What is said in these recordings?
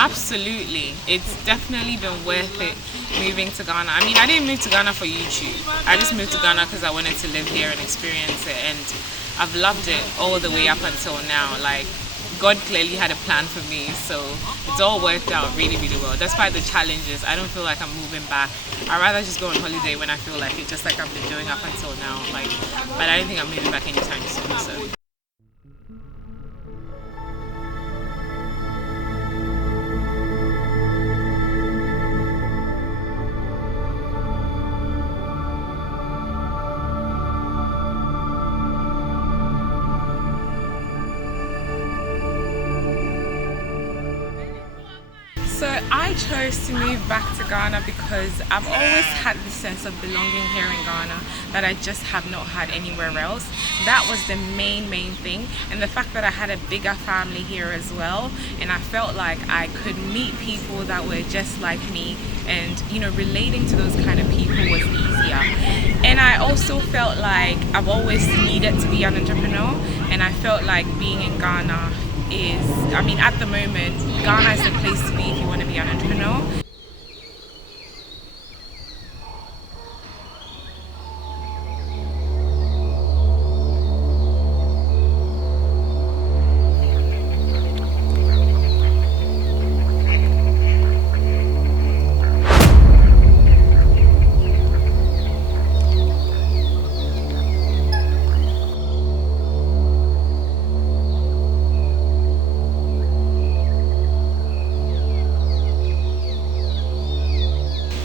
Absolutely. It's definitely been worth it moving to Ghana. I mean, I didn't move to Ghana for YouTube. I just moved to Ghana because I wanted to live here and experience it. And I've loved it all the way up until now. Like, God clearly had a plan for me. So it's all worked out really, really well. Despite the challenges, I don't feel like I'm moving back. I'd rather just go on holiday when I feel like it, just like I've been doing up until now. Like, but I don't think I'm moving back anytime soon. So. So I chose to move back to Ghana because I've always had this sense of belonging here in Ghana that I just have not had anywhere else. That was the main thing, and the fact that I had a bigger family here as well, and I felt like I could meet people that were just like me, and relating to those kind of people was easier. And I also felt like I've always needed to be an entrepreneur, and I felt like being in Ghana at the moment, Ghana is the place to be if you want to be an entrepreneur.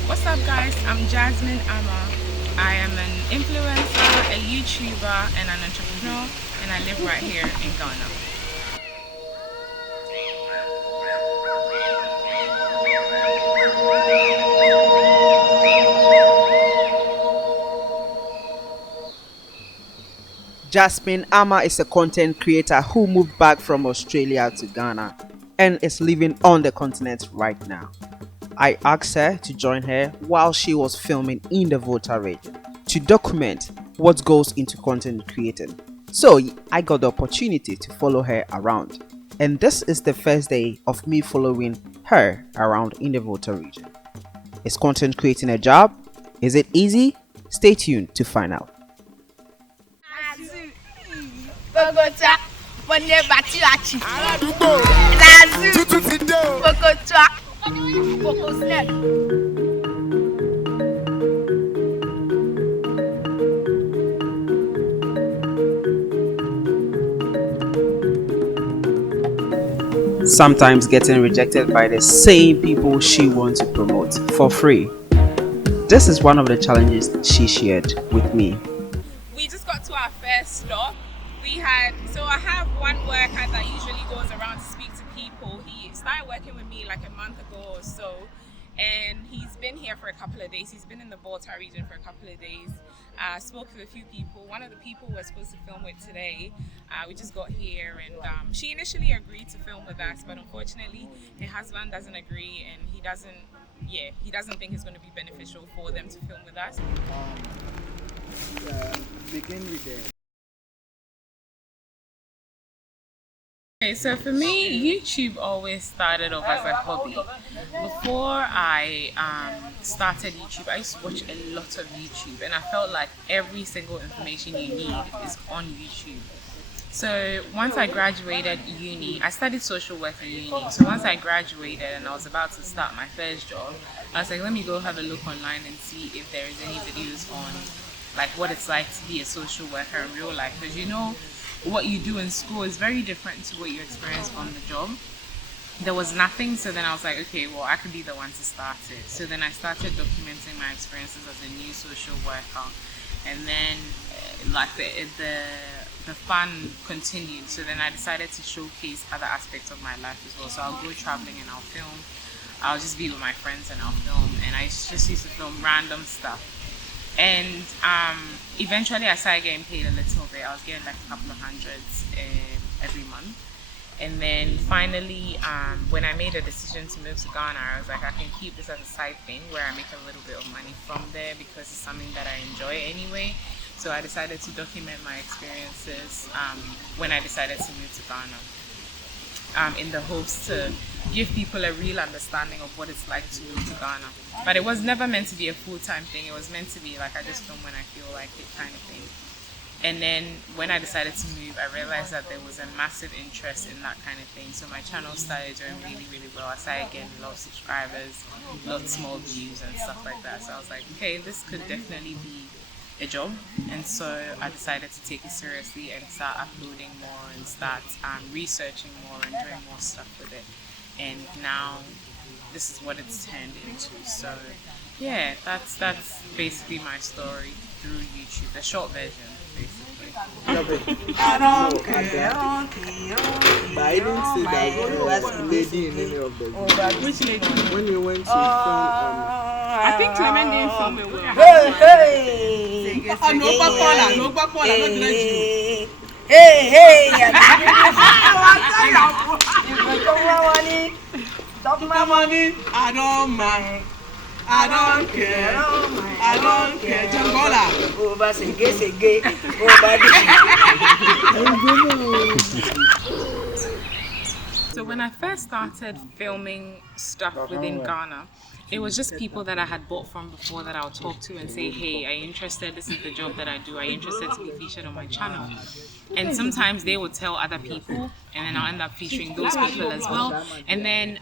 What's up guys, I'm Jasmine Ama. I am an influencer, a YouTuber and an entrepreneur, and I live right here in Ghana. Jasmine Ama is a content creator who moved back from Australia to Ghana and is living on the continent right now. I asked her to join her while she was filming in the Volta region to document what goes into content creating. So I got the opportunity to follow her around, and this is the first day of me following her around in the Volta region. Is content creating a job? Is it easy? Stay tuned to find out. Sometimes getting rejected by the same people she wants to promote for free. This is one of the challenges she shared with me. We just got to our first stop. I have one worker that usually goes around to speak to people. He started working with me like a month ago or so, and he's been here for a couple of days. He's been in the Volta region for a couple of days. Spoke with a few people. One of the people we're supposed to film with today, we just got here, and she initially agreed to film with us, but unfortunately her husband doesn't agree, and he doesn't think it's going to be beneficial for them to film with us. Begin with the. Okay, so for me, YouTube always started off as a hobby. Before I started YouTube, I used to watch a lot of YouTube, and I felt like every single information you need is on YouTube. So once I graduated uni, I studied social work in uni. So once I graduated and I was about to start my first job, I was like, let me go have a look online and see if there is any videos on like what it's like to be a social worker in real life. Because what you do in school is very different to what you experience on the job. There was nothing, so then I was like, okay, well, I could be the one to start it. So then I started documenting my experiences as a new social worker, and then the fun continued. So then I decided to showcase other aspects of my life as well. So I'll go traveling and I'll film. I'll just be with my friends and I'll film, and I just used to film random stuff. And eventually I started getting paid a little bit. I was getting like a couple of hundreds every month. And then finally, when I made a decision to move to Ghana, I was like, I can keep this as a side thing where I make a little bit of money from there because it's something that I enjoy anyway. So I decided to document my experiences when I decided to move to Ghana. in the hopes to give people a real understanding of what it's like to move to Ghana. But it was never meant to be a full-time thing. It was meant to be like I just film when I feel like it kind of thing. And then when I decided to move, I realized that there was a massive interest in that kind of thing. So my channel started doing really, really well. I started getting a lot of subscribers, a lot of small views and stuff like that. So I was like, okay, this could definitely be a job. And so I decided to take it seriously and start uploading more and start researching more and doing more stuff with it. And now this is what it's turned into. So yeah, that's basically my story through YouTube, the short version basically. I don't care. But I didn't say that you was a lady in any of the videos. Which lady? When you went to film, I think Clement didn't film it well. hey, No backwater, no backwater, not let you. hey, I don't mind. I don't care. I don't care. Jangola. So when I first started filming stuff within Ghana, it was just people that I had bought from before that I'll talk to and say, hey, are you interested? This is the job that I do. Are you interested to be featured on my channel? And sometimes they would tell other people, and then I'll end up featuring those people as well. And then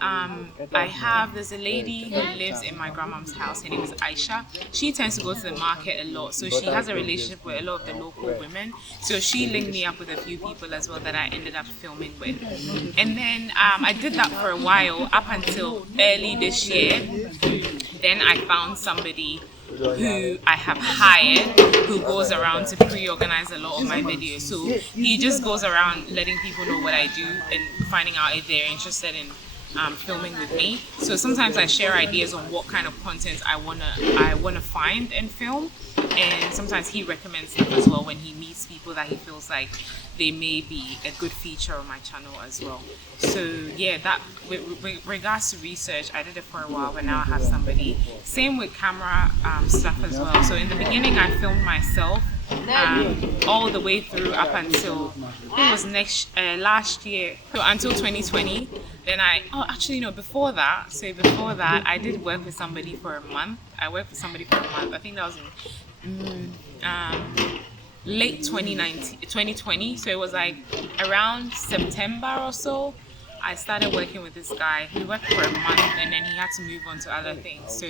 there's a lady who lives in my grandma's house. Her name is Aisha. She tends to go to the market a lot, so she has a relationship with a lot of the local women. So she linked me up with a few people as well that I ended up filming with. And then I did that for a while up until early this year. Then I found somebody who I have hired who goes around to pre-organize a lot of my videos. So he just goes around letting people know what I do and finding out if they're interested in filming with me. So sometimes I share ideas on what kind of content I wanna find and film, and sometimes he recommends stuff as well when he meets people that he feels like they may be a good feature on my channel as well. So yeah, that with regards to research, I did it for a while, but now I have somebody. Same with camera stuff as well. So in the beginning, I filmed myself all the way through up until it was last year, so until 2020. Then before that, I did work with somebody for a month. I think that was in late 2020. So it was like around September or so. I started working with this guy. We worked for a month and then he had to move on to other things. So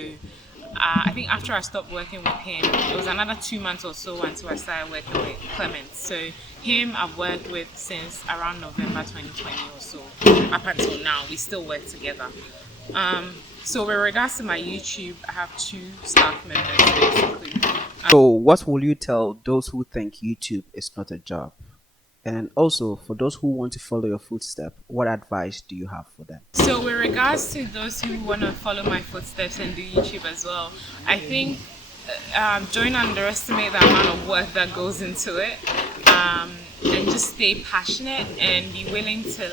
I think after I stopped working with him, it was another 2 months or so until I started working with Clement. So him I've worked with since around November 2020 or so. Up until now, we still work together. So with regards to my YouTube, I have 2 staff members basically. So, what will you tell those who think YouTube is not a job? And also, for those who want to follow your footsteps, what advice do you have for them? So, with regards to those who want to follow my footsteps and do YouTube as well, I think don't underestimate the amount of work that goes into it, and just stay passionate and be willing to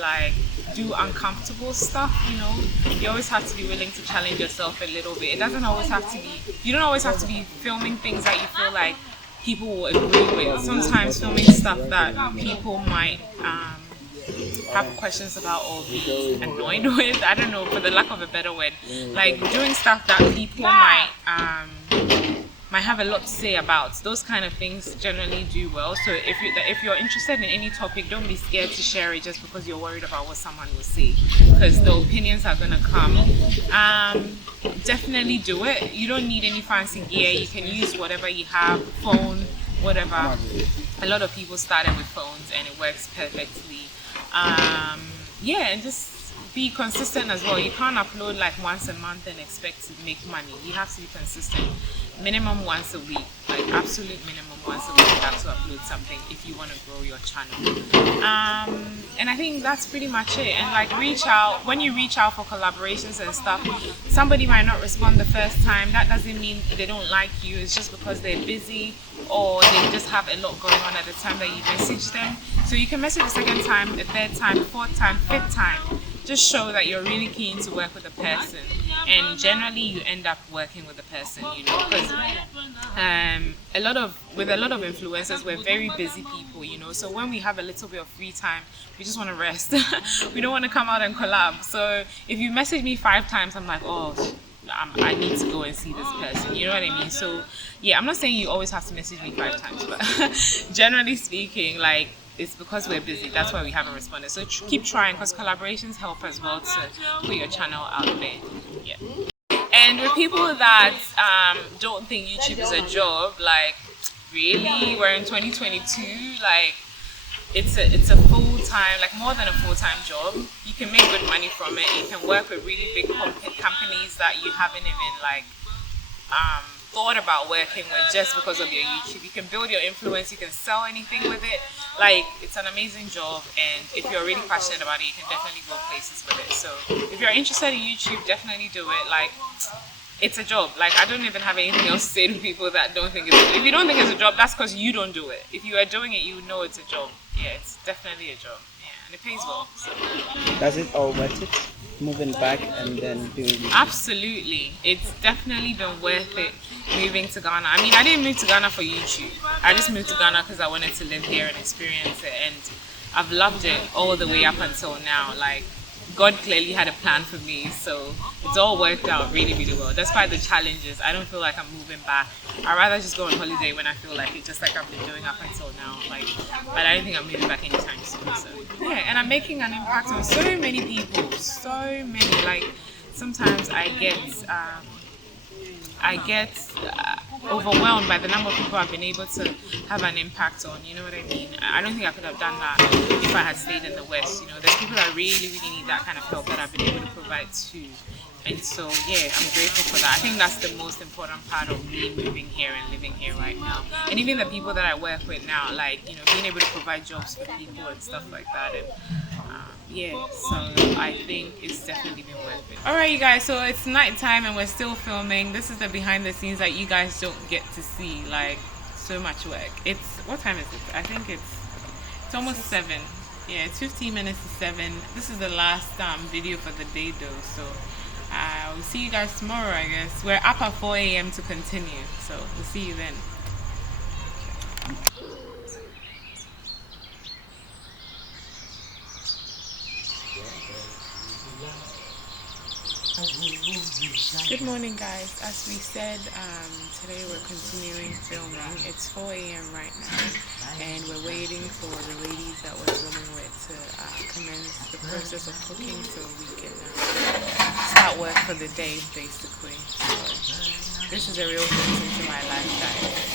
do uncomfortable stuff. You always have to be willing to challenge yourself a little bit. It doesn't always have to be, you don't always have to be filming things that you feel like people will agree with. Sometimes filming stuff that people might have questions about or be annoyed with, I don't know, for the lack of a better word, like doing stuff that people might have a lot to say about. Those kind of things generally do well. So if you're interested in any topic, don't be scared to share it just because you're worried about what someone will say, because the opinions are gonna come. Definitely do it. You don't need any fancy gear. You can use whatever you have, phone, whatever. A lot of people started with phones and it works perfectly. And just be consistent as well. You can't upload once a month and expect to make money. You have to be consistent. Minimum once a week, absolute minimum once a week, you have to upload something if you want to grow your channel. And I think that's pretty much it. And reach out. When you reach out for collaborations and stuff, somebody might not respond the first time. That doesn't mean they don't like you. It's just because they're busy or they just have a lot going on at the time that you message them. So you can message the second time, the third time, the fourth time, fifth time. just show that you're really keen to work with a person, and generally you end up working with the person, you know, because a lot of influencers, we're very busy people, you know, so when we have a little bit of free time, we just want to rest. We don't want to come out and collab. So if you message me 5 times, I'm like, oh, I need to go and see this person. You know what I mean? So yeah, I'm not saying you always have to message me 5 times, but generally speaking, like, it's because we're busy. That's why we haven't responded. So keep trying, because collaborations help as well to put your channel out there. Yeah. And with people that don't think YouTube is a job, like, really, we're in 2022, like, it's a full-time, like, more than a full-time job. You can make good money from it. You can work with really big companies that you haven't even, like, thought about working with just because of your YouTube. You can build your influence, you can sell anything with it. Like, it's an amazing job, and if you're really passionate about it, you can definitely go places with it. So if you're interested in YouTube, definitely do it. Like, it's a job. Like, I don't even have anything else to say to people that don't think it's a job. If you don't think it's a job, that's because you don't do it. If you are doing it, you know it's a job. Yeah, it's definitely a job. Yeah, and it pays well. So Does it all worth it? Moving back and then doing it. absolutely, it's definitely been worth it moving to Ghana. I mean, I didn't move to Ghana for YouTube. I just moved to Ghana because I wanted to live here and experience it, and I've loved it all the way up until now. Like, God clearly had a plan for me, so it's all worked out really, really well. Despite the challenges, I don't feel like I'm moving back. I'd rather just go on holiday when I feel like it, just like I've been doing up until now. Like, but I don't think I'm moving back anytime soon. So yeah, and I'm making an impact on so many people, so many. Like, sometimes I get overwhelmed by the number of people I've been able to have an impact on. You know what I mean? I don't think I could have done that if I had stayed in the West. You know, there's people that really, really need that kind of help that I've been able to provide to. And so, yeah, I'm grateful for that. I think that's the most important part of me moving here and living here right now. And even the people that I work with now, like, you know, being able to provide jobs for people and stuff like that. And yeah, so I think it's definitely been worth it. Alright, you guys, so it's nighttime and we're still filming. This is the behind the scenes that you guys don't get to see. Like, so much work. It's, what time is it? I think it's almost 7. Yeah, it's 15 minutes to 7. This is the last video for the day though, so we'll see you guys tomorrow, I guess. We're up at 4 a.m. to continue, so we'll see you then. Good morning, guys. As we said, today we're continuing filming. It's 4 a.m. right now, and we're waiting for the ladies that we're filming with to commence the process of cooking so we can start work for the day, basically. So this is a real glimpse into my lifestyle.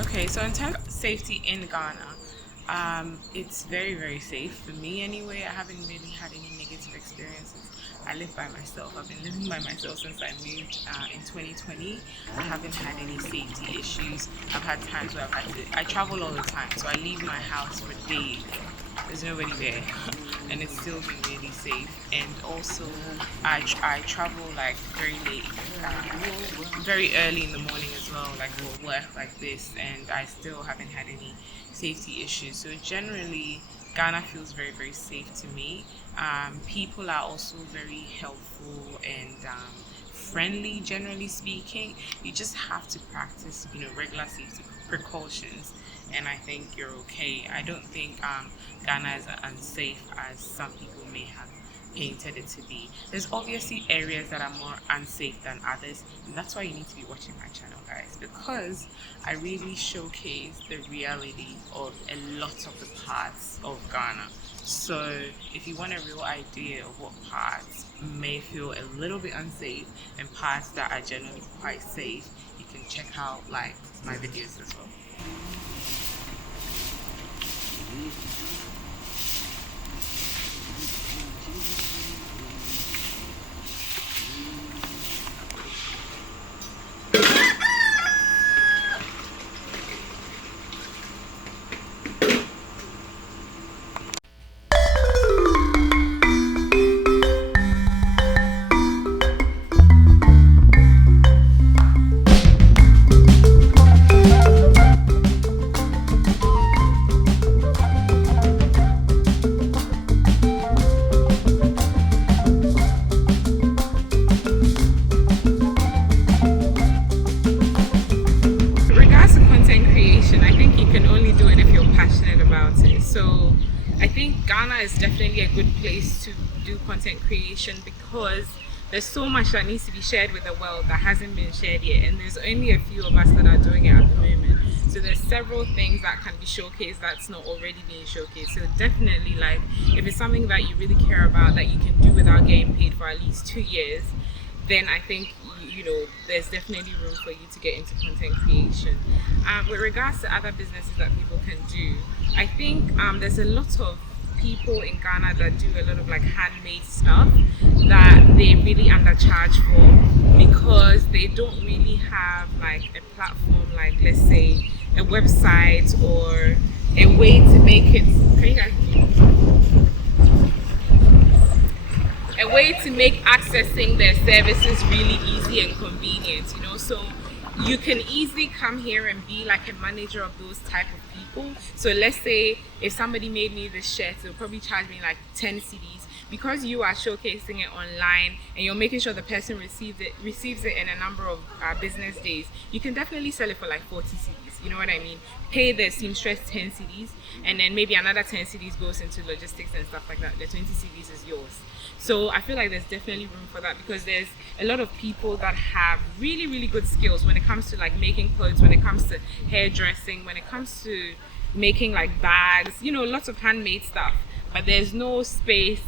Okay, so in terms of safety in Ghana, it's very, very safe for me anyway. I haven't really had any negative experiences. I live by myself. I've been living by myself since I moved in 2020. I haven't had any safety issues. I've had times where I travel all the time, so I leave my house for days. There's nobody there, and it's still been really safe. And also, I travel like very late, very early in the morning as well, like for work like this, and I still haven't had any safety issues. So generally, Ghana feels very, very safe to me. People are also very helpful and friendly, generally speaking. You just have to practice, you know, regular safety precautions, and I think you're okay. I don't think Ghana is as unsafe as some people may have painted it to be. There's obviously areas that are more unsafe than others, and that's why you need to be watching my channel, guys, because I really showcase the reality of a lot of the parts of Ghana. So if you want a real idea of what parts may feel a little bit unsafe and parts that are generally quite safe, you can check out like my videos as well. Ghana is definitely a good place to do content creation because there's so much that needs to be shared with the world that hasn't been shared yet, and there's only a few of us that are doing it at the moment. So there's several things that can be showcased that's not already being showcased. So definitely, like, if it's something that you really care about that you can do without getting paid for at least 2 years, then I think there's definitely room for you to get into content creation. With regards to other businesses that people can do, I think there's a lot of people in Ghana that do a lot of like handmade stuff that they really undercharge for because they don't really have like a platform, like let's say a website or a way to make it. Can you guys hear me? A way to make accessing their services really easy and convenient, so you can easily come here and be like a manager of those type of people. So let's say if somebody made me this shirt, they'll probably charge me like 10 CDs. Because you are showcasing it online and you're making sure the person receives it in a number of business days, you can definitely sell it for like 40 CDs. You know what I mean? Pay the seamstress 10 CDs, and then maybe another 10 CDs goes into logistics and stuff like that. The 20 CDs is yours. So I feel like there's definitely room for that because there's a lot of people that have really, really good skills when it comes to like making clothes, when it comes to hairdressing, when it comes to making like bags, lots of handmade stuff. But there's no space,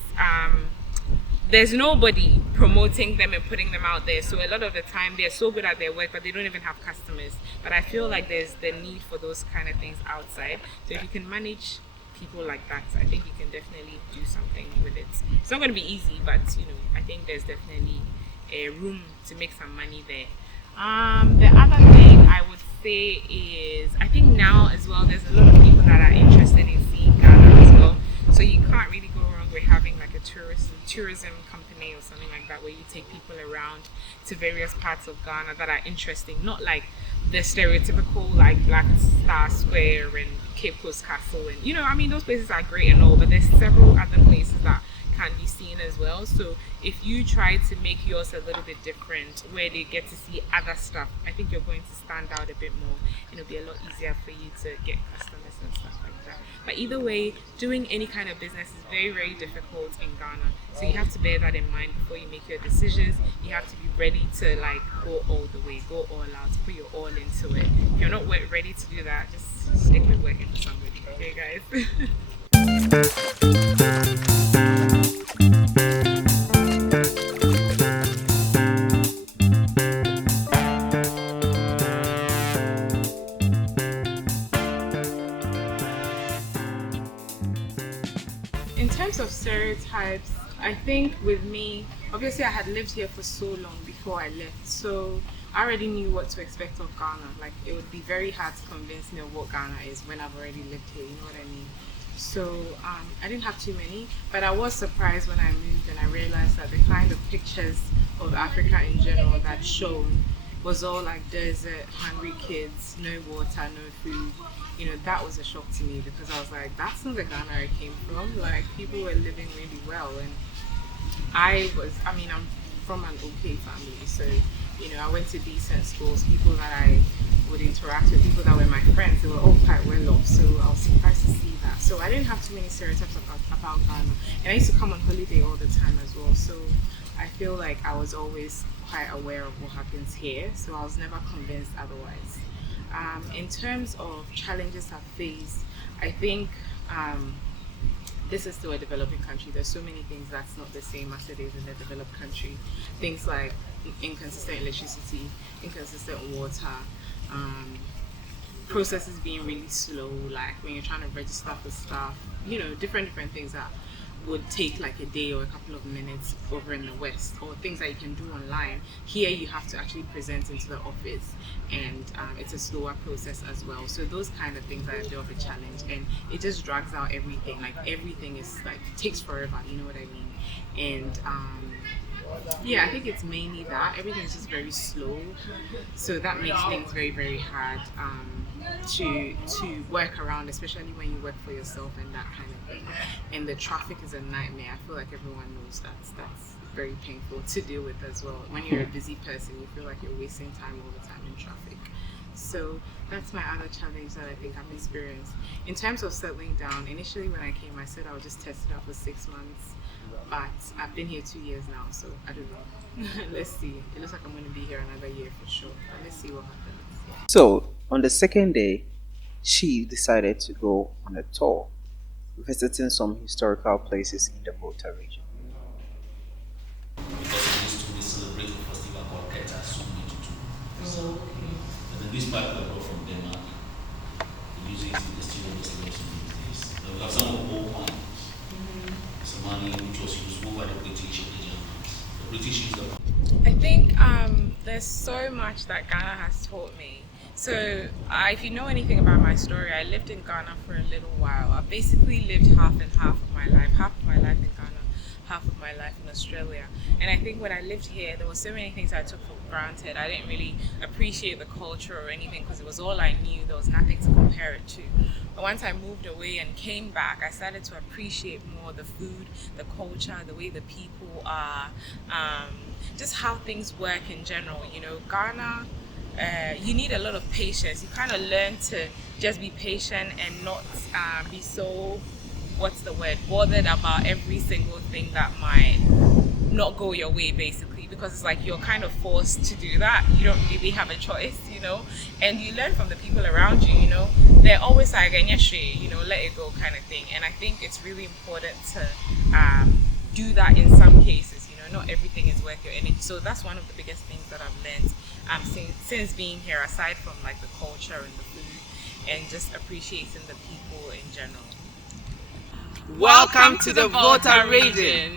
there's nobody promoting them and putting them out there. So a lot of the time they're so good at their work, but they don't even have customers. But I feel like there's the need for those kind of things outside. So if you can manage people like that, I think you can definitely do something with it. It's not going to be easy, but I think there's definitely a room to make some money there. The other thing I would say is I think now as well there's a lot of people that are interested in seeing Ghana as well. So you can't really go wrong with having like a tourism company or something like that where you take people around to various parts of Ghana that are interesting, not like the stereotypical like Black Star Square and Cape Coast Castle and those places are great and all, but there's several other places that can be seen as well. So if you try to make yours a little bit different where they get to see other stuff, I think you're going to stand out a bit more and it'll be a lot easier for you to get customers and stuff like that. But either way, doing any kind of business is very, very difficult in Ghana. So you have to bear that in mind before you make your decisions. You have to be ready to like go all the way, go all out, put your all into it. If you're not ready to do that, just stick with working for somebody. Okay, guys? In terms of stereotypes, I think with me, obviously I had lived here for so long before I left, so I already knew what to expect of Ghana. Like, it would be very hard to convince me of what Ghana is when I've already lived here, you know what I mean? So I didn't have too many, but I was surprised when I moved and I realized that the kind of pictures of Africa in general that's shown was all like desert, hungry kids, no water, no food. That was a shock to me because I was like, that's not the Ghana I came from. Like, people were living really well, and I'm from an okay family, so I went to decent schools. People that I would interact with, people that were my friends, they were all quite well off. So I was surprised to see that. So I didn't have too many stereotypes about Ghana, and I used to come on holiday all the time as well. So I feel like I was always quite aware of what happens here. So I was never convinced otherwise. In terms of challenges I've faced, I think this is still a developing country. There's so many things that's not the same as it is in a developed country. Things like inconsistent electricity, inconsistent water, processes being really slow, like when you're trying to register for stuff, different things that would take like a day or a couple of minutes over in the West, or things that you can do online. Here you have to actually present into the office, and it's a slower process as well. So those kind of things are a bit of a challenge, and it just drags out everything. Like, everything is like takes forever, you know what I mean? And yeah, I think it's mainly that everything is just very slow, so that makes things very, very hard to work around, especially when you work for yourself and that kind of thing. And the traffic is a nightmare. I feel like everyone knows that's very painful to deal with as well. When you're a busy person, you feel like you're wasting time all the time in traffic. So that's my other challenge that I think I've experienced. In terms of settling down, initially when I came, I said I would just test it out for 6 months. But I've been here 2 years now, so I don't know. Let's see. It looks like I'm going to be here another year for sure. But let's see what happens. So, on the second day, she decided to go on a tour, visiting some historical places in the Volta region. Because we celebrate a festival called Keta Sumitutu. Oh, okay. And then this pipe we brought from Denmark. The music is in the studio of celebration these days. Then we have some of the old wines. It's a money which was used over the British and the Germans. The British used the I think there's so much that Ghana has taught me. So, if you know anything about my story, I lived in Ghana for a little while. I basically lived half and half of my life. Half of my life in Ghana, half of my life in Australia. And I think when I lived here, there were so many things I took for granted. I didn't really appreciate the culture or anything because it was all I knew. There was nothing to compare it to. But once I moved away and came back, I started to appreciate more the food, the culture, the way the people are, just how things work in general. You know, Ghana, you need a lot of patience. You kind of learn to just be patient and not be so, what's the word, bothered about every single thing that might not go your way, basically, because it's like you're kind of forced to do that. You don't really have a choice, you know, and you learn from the people around you. You know, they're always like, you know, let it go kind of thing. And I think it's really important to do that in some cases. You know, not everything is worth your energy. So that's one of the biggest things that I've learned since being here, aside from like the culture and the food and just appreciating the people in general. Welcome to the Volta region.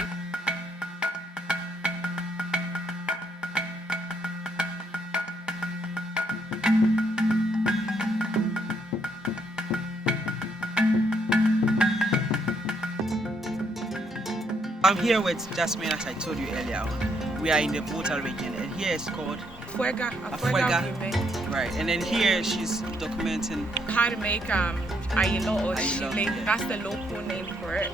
I'm here with Jasmine, as I told you earlier on. We are in the Volta region, and here it's called Afuega. Right, and then here she's documenting How to make ayelo or Ayelo, chile. yeah. That's the local name for it.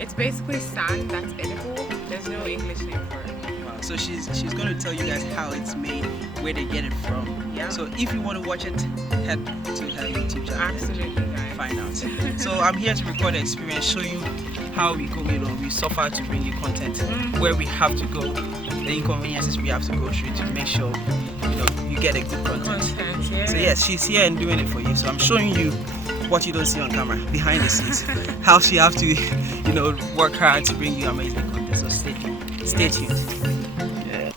It's basically sand that's edible. There's no English name for it. Wow. So she's going to tell you guys how it's made, where they get it from. Yeah. So if you want to watch it, head to her YouTube channel. Absolutely, And guys. find out. So I'm here to record the experience, show you how we go along. We suffer to bring you content, where we have to go, the inconveniences we have to go through to make sure you get a good content. Yeah. So yes, she's here and doing it for you. So I'm showing you what you don't see on camera, behind the scenes, how she have to, work hard to bring you amazing content. So stay tuned. Stay tuned. Yeah.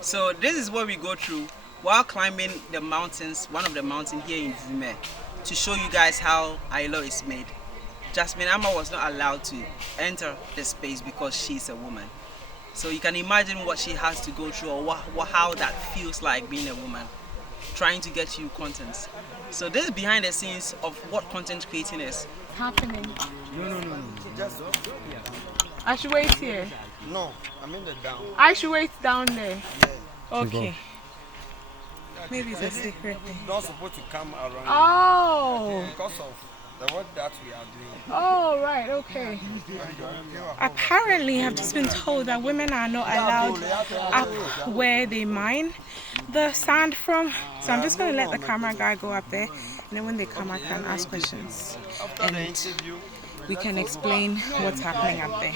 So this is what we go through while climbing the mountains, one of the mountains here in Zime, to show you guys how Ayelo is made. Jasmine Ama was not allowed to enter the space because she's a woman. So you can imagine what she has to go through, or how that feels like being a woman, trying to get you content. So this is behind the scenes of what content creating is. Happening. No. Just I should wait here. no. I'm in the down. I should wait down there. Okay. Maybe it's a secret thing. Not supposed to come around Oh. because of the work that we are doing. Oh, right. Okay. Apparently, I've just been told that women are not allowed up where they mine the sand from. So I'm just going to let the camera guy go up there. And then when they come, I can ask questions. After the And interview, we can explain what's happening up there.